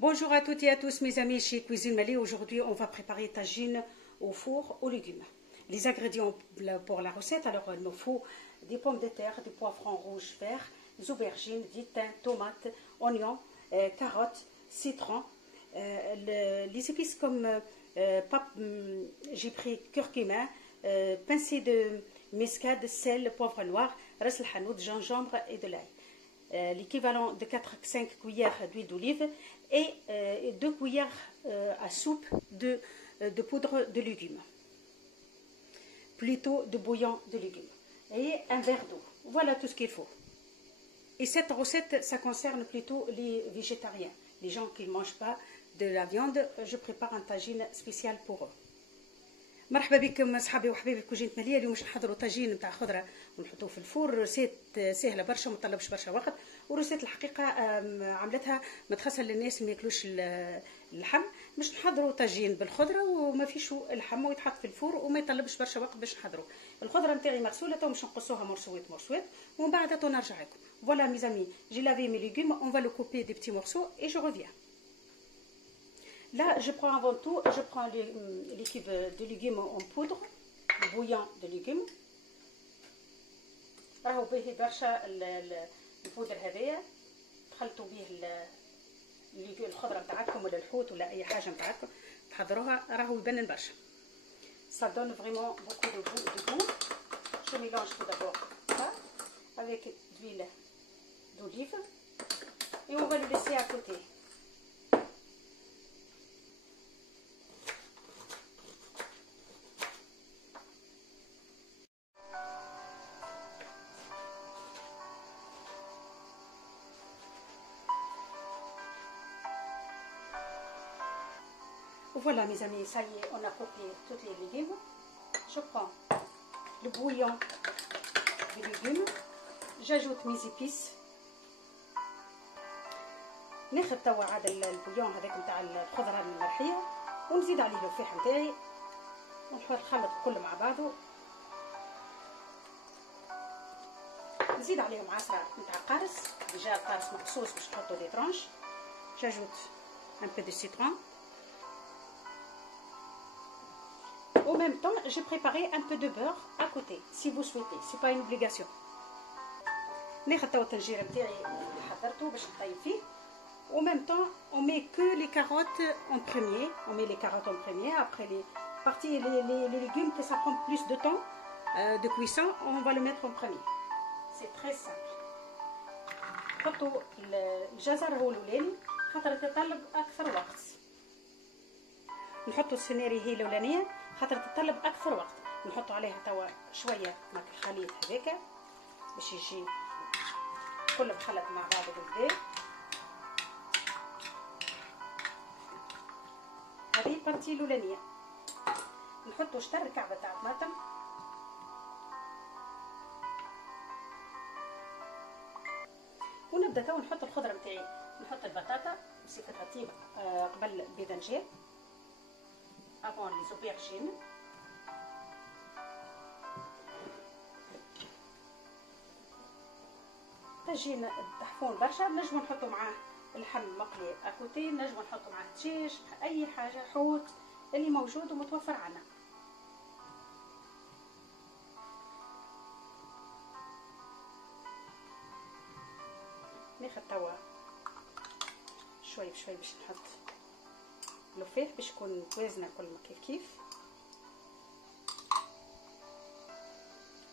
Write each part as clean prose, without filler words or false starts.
Bonjour à toutes et à tous mes amis chez Cuisine Mali. Aujourd'hui on va préparer tagine au four aux légumes. Les ingrédients pour la recette, alors il nous faut des pommes de terre, des poivrons rouges verts, des aubergines, du thym, tomates, oignons, carottes, citron, les épices comme j'ai pris curcuma, pincée de muscade, sel, poivre noir, ras el hanout, gingembre et de l'ail. L'équivalent de 4-5 cuillères d'huile d'olive et 2 cuillères à soupe de poudre de légumes, plutôt de bouillon de légumes, et un verre d'eau. Voilà tout ce qu'il faut. Et cette recette, ça concerne plutôt les végétariens, les gens qui ne mangent pas de la viande. Je prépare un tagine spécial pour eux. مرحبا بكم اصحابي وحبايبي في كوجينة مالية. اليوم باش نحضروا طاجين نتاع خضره ونحطوه في الفور. روسيت سهله برشا، ما طلبش برشا وقت، وروسيت الحقيقه عملتها متخصصه للناس اللي ما ياكلوش اللحم. باش نحضروا طاجين بالخضره وما فيش اللحم ويتحط في الفور وما يطلبش برشا وقت باش نحضروا. الخضره نتاعي مغسوله تو باش نقصوها مرسوات ومن بعد تو نرجع لكم. فوالا مي زامي، جي لافي مي ليغوم، اون فا لو كوبي دي بتي مورسو et je reviens. Là, je prends avant tout, je prends l'équipe de légumes en poudre, bouillon de légumes. راهو باهي برشا البودر هذايا، تخلطوا به الخضره نتاعكم ولا الحوت ولا اي حاجه نتاعكم تحضروها، راهو يبنن برشا. Ça donne vraiment beaucoup de goût. Je mélange tout d'abord ça avec d'huile d'olive et on va le laisser à côté. Voilà mes amis, ça y est, on a coupé tous les légumes. Je prends le bouillon des légumes, j'ajoute mes épices. ناخذ توا هذا البويون هذاك نتاع الخضره الملحيه ونزيد عليه الفلفل نتاعي ونحط الخلط كله مع بعضه. نزيد عليهم عصره نتاع قارص، ديجا القارص مقصوص باش نحطو لي طرونش. j'ajoute un peu de citron. En même temps, j'ai préparé un peu de beurre à côté, si vous souhaitez. C'est pas une obligation. ناخذ توا الطنجير نتاعي اللي حضرته باش نطيب فيه. En même temps, on met que les carottes en premier. On met les carottes en premier. Après les parties, les légumes, que ça prend plus de temps de cuisson, on va le mettre en premier. C'est très simple. حطوا الجزر هو الاولاني خاطر تطلب اكثر وقت. نحطوا السناري هي الاولانيه خاطر تطلب اكثر وقت. نحطوا عليها توا شويه ماك الخليط هذاك باش يجي كله مخلط مع بعضه بالكدا. هذه البارتي الاولانيه. نحطوا شطر كعبه تاع طماطم، ونبدا تو نحط الخضره نتاعي. نحط البطاطا بصفتها طيب قبل الباذنجان avant les aubergines. طاجين طحفون برشا، نجمو نحطو معاه اللحم مقلي اكوتي، نجمو نحطو معاه دجاج، اي حاجه، حوت اللي موجود ومتوفر عنا. ناخذ توا شوي بشوي باش نحط لفاح باش يكون متوازنه كل ما كيف.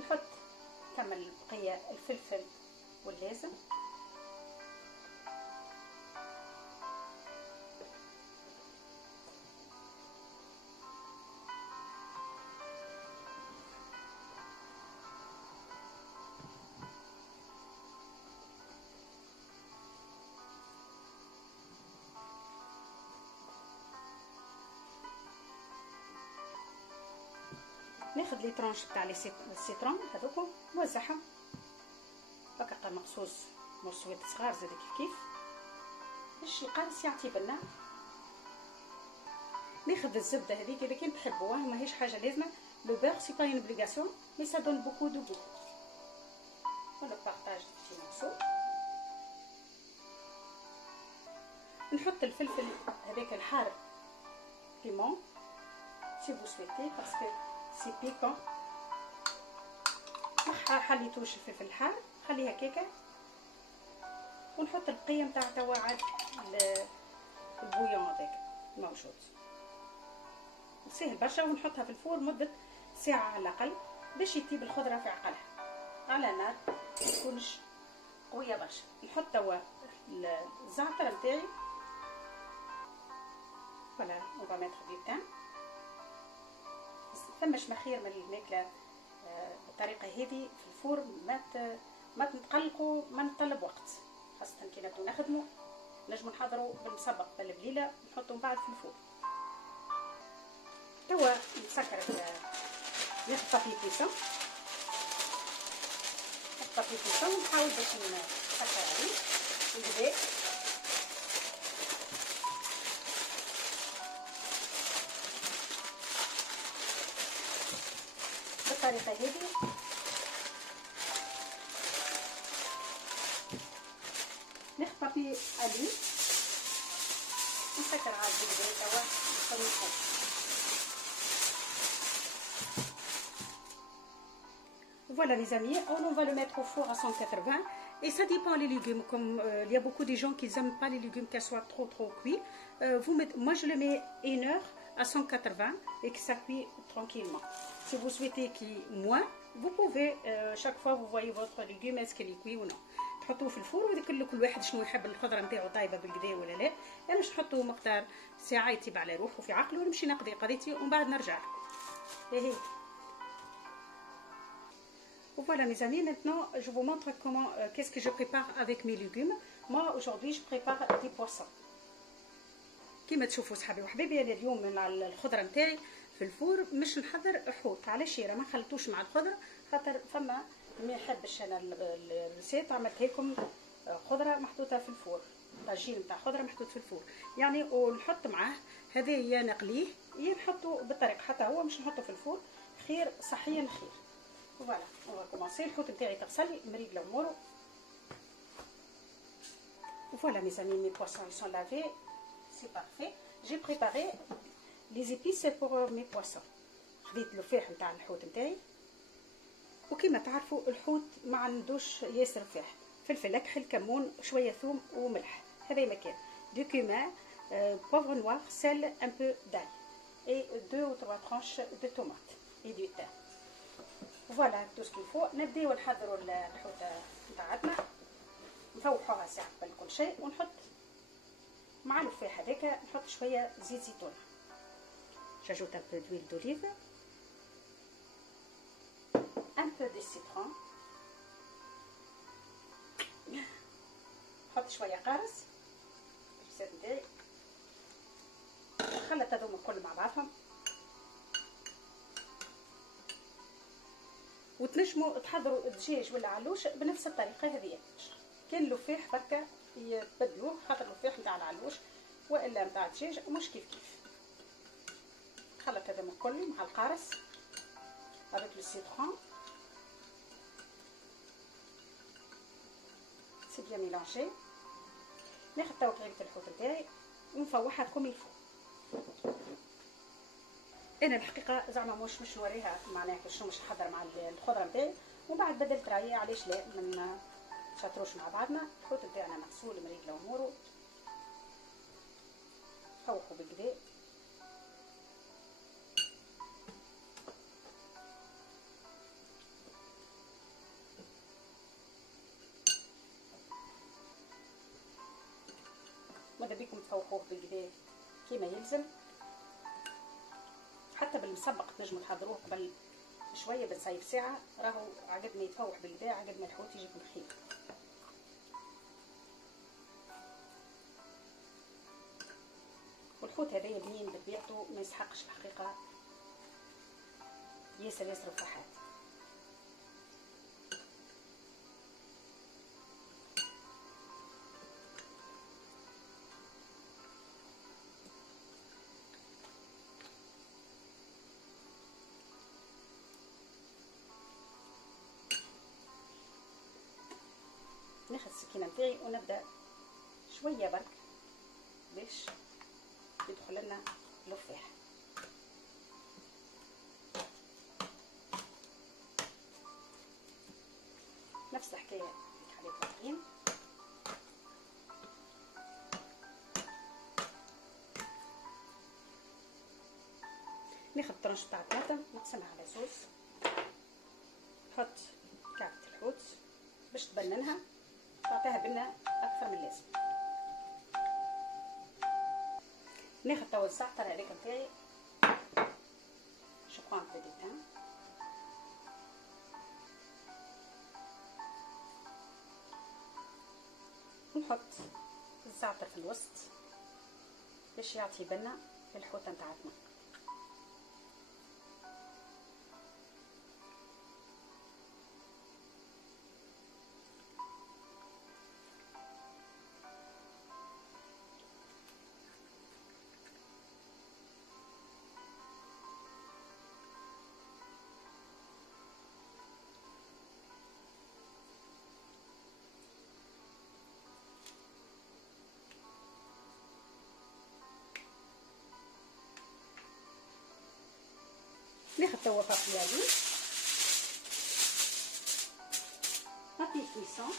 نحط كمل بقيه الفلفل واللازم. ناخذ لي طرونش تاع لي السيترون هذوكم نوزعهم هكا مقصوص مرسوات صغار زاد كيف باش القارص يعطي بنا. ناخذ الزبده هذيك اذا كان تحبوها، ماهيش حاجه لازمه. لو بيغ سي با اون اوبليغاسيون مي سا دون بوكو دو بو. On le partage des petits morceaux. نحط الفلفل هذاك الحار بيمون سي فو سويتي باسكو سي بيكون. ما حليتوش الفلفل الحار خليه هكاكا، ونحط البقيه نتاع توا عاد البويون هذاك موجود سهل برشا، ونحطها في الفور مده ساعه على الاقل باش يطيب الخضره في عقلها على نار ما تكونش قويه برشا. نحط توا الزعتر نتاعي، فوالا اون با ميتر دو تان. ثماش مخير من الماكله بالطريقه هذه في الفور، ما تقلقوا، ما نطلب وقت، خاصه كي نبداو نخدموا نجمو نحضروا بالمسبق بالبليله نحطوا من بعد في الفور. توا نسكر ناخذ بابي كويسون، ونحاول باش نسكر عليه ونبدا بالطريقه هذه. ناخذ بابي الي نسكر عاد بالبدا توا نخليه. Voilà les amis, on va le mettre au four à 180 et ça dépend les légumes, comme il y a beaucoup de gens qui n'aiment pas les légumes qu'elles soient trop cuits. Moi je le mets 1 heure à 180 et que ça cuit tranquillement. Si vous souhaitez qu'il moins, vous pouvez chaque fois vous voyez votre légume est-ce qu'il est cuit ou non. تحطوه في الفور وذكر كل واحد شنو يحب الخضره نتاعو طايبه بالكدا ولا لا. انا باش نحطوه مقدار ساعه يطيب على روحه في عقله ونمشي نقضي قضيتي ومن بعد نرجع لكم. Voilà mes amis, maintenant je vous montre comment, qu'est-ce que je prépare avec mes légumes. Moi aujourd'hui je prépare des poissons. كيما تشوفوا صحابي وحبايبي انا اليوم من الخضره نتاعي في الفور مش نحضر حوت على شيره، ما خلطوش مع الخضره خاطر فما ما يحبش انا الريسيت. عملت لكم خضره محطوطه في الفور، طاجين نتاع خضره محطوط في الفور يعني، ونحط معاه هذا يا نقليه يا نحطه بالطريق حتى هو مش نحطه في الفور، خير صحيا خير. Voilà, on va commencer. الحوت نتاعي تغسل مريقله ومورو. Voilà mes amis, mes poissons ils sont lavés, c'est parfait. J'ai préparé les épices pour mes poissons. خديت الفاح نتاع الحوت نتاعي، وكما تعرفوا الحوت ما عندوش ياسر فاح، فلفل اكحل كمون شويه ثوم وملح، هذا مكان دو كومان بوفر نوار سيل ان بو داي et 2 ou 3 tranches de tomates et du thym. فوالا تو سكيل فو. نبداو نحضروا الحوته نتاعنا، نفوحوها ساعه قبل كل شيء، ونحط مع الفاح هذاك نحط شويه زيت زيتون. جاجوت ان بو دويل دوليف، ان بو دي سيترون، نحط شويه قارص الريسيت نتاعي، نخلط هذوما الكل مع بعضهم. وتنجموا تحضروا الدجاج ولا علوش بنفس الطريقه هذه. كان لفاح بركه يبدلوه خاطر اللفاح نتاع العلوش والا نتاع الدجاج مش كيف كيف. خلط هذا الكل مع القارص avec le citron، c'est bien mélangé. ناخذ توا كريمه الحوت نتاعي ونفوحها كوم يلفو. انا الحقيقه زعما مش نوريها معناها شنو مش نحضر مع الخضره نتاعي، ومن بعد بدلت رايي علاش لا ما نشاطروش مع بعضنا. الحوت نتاعنا مغسول مريقله ومورو، فوقوا بالكدا. ماذا بيكم تفوقوه بالكدا كيما يلزم، حتى بالمسبق تنجموا تحضروه قبل شويه بنصيف ساعه، راهو عقد ما يتفوح بالكدا عقد ما الحوت يجيكم خير. والحوت هذايا بنين بطبيعته ما يسحقش الحقيقه ياسر فحات. ناخذ السكينه نتاعي ونبدا شويه برك يدخل لنا لفاح. نفس الحكايه في الحليب والطحين. ناخذ طرنش تاع طماطم نقسمها على صوص، نحط كعبة الحوت باش تبننها تعطيها بنة اكثر من اللازم. ناخذ توا الزعتر هذاك نتاعي جو برون بو دي تان، نحط الزعتر في الوسط باش يعطي بنة في الحوتة نتاعتنا. ناخذ توا بابيالي نعطيه كويسون،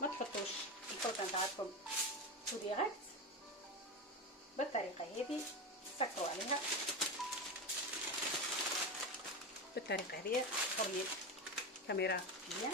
ما تحطوش الحوطه نتاعكم تو ديريكت. بالطريقه هذه سكروا عليها بالطريقه هذه. خلي الكاميرا بيان.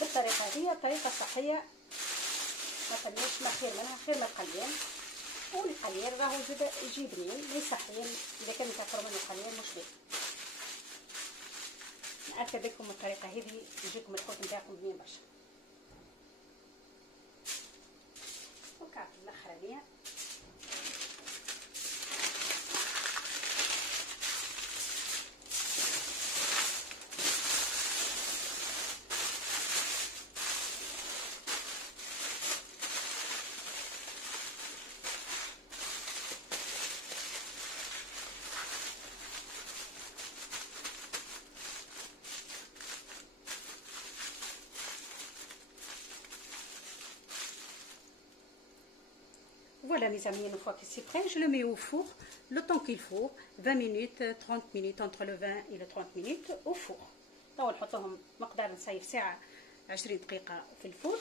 بالطريقه هذه طريقه صحيه، ما تنسوش ما خير منها خير من القليان. والقليان راهو زاد يجي بنين مي صحيين، اذا كان تاكلوا من القليان مش باين. ناكد لكم الطريقه هذه يجيكم الحوت نتاعكم بنين برشا. وكعب الاخرانيه Voilà mes amis, une fois que c'est prêt, je le mets au four le temps qu'il faut, 20 minutes, 30 minutes, entre le 20 et le 30 minutes au four. طول نحطهم مقدار نصيف ساعة 20 دقيقة في الفور.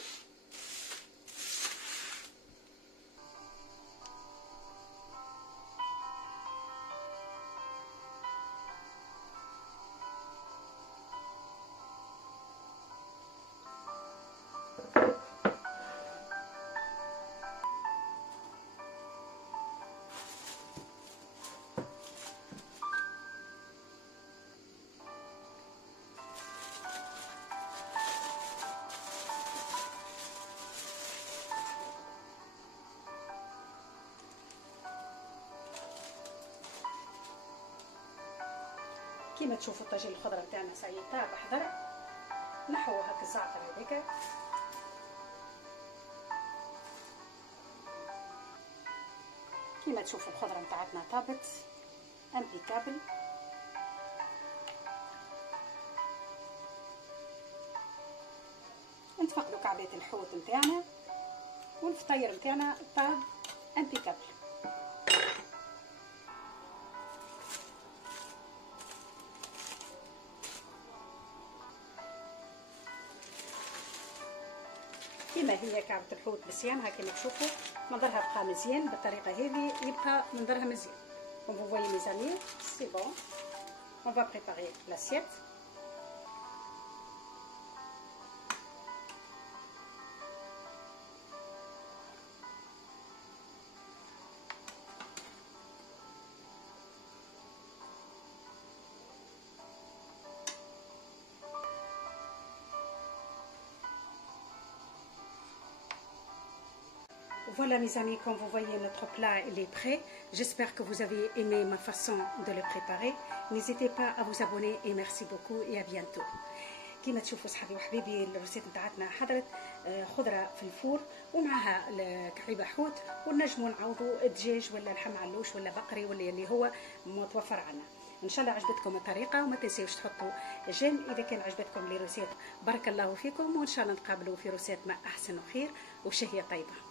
كيما تشوفوا الطاجين الخضره نتاعنا ساهي طاب حضر. نحو هاك الزعتر هذاك كيما تشوفوا الخضره نتاعتنا طابت امبيكابل. نتفقدوا كعبات الحوت نتاعنا والفطير نتاعنا طاب امبيكابل. كما هي كعبة الحوت مزيانها كما تشوفوا منظرها بقى مزيان. بالطريقة هذه يبقى منظرها مزيان. Comme vous voyez mes amis, c'est bon. On va préparer l'assiette. Voilà mes amis, comme vous voyez notre plat il est prêt. J'espère que vous avez aimé ma façon de le préparer. N'hésitez pas à vous abonner et merci beaucoup et à bientôt. كما تشوفوا صحابي وحبيبي الروسيت نتاعتنا حضرت خضره في الفور ومعها كعيبه حوت، ونجموا نعوضوا دجاج ولا لحم علوش ولا بقري ولا اللي هو متوفر عنا. ان شاء الله عجبتكم الطريقه، وما تنسيوش تحطوا جيم اذا كان عجبتكم لي روسيت. بارك الله فيكم، وان شاء الله نتقابلوا في روسيت ما احسن وخير وشهيه طيبه.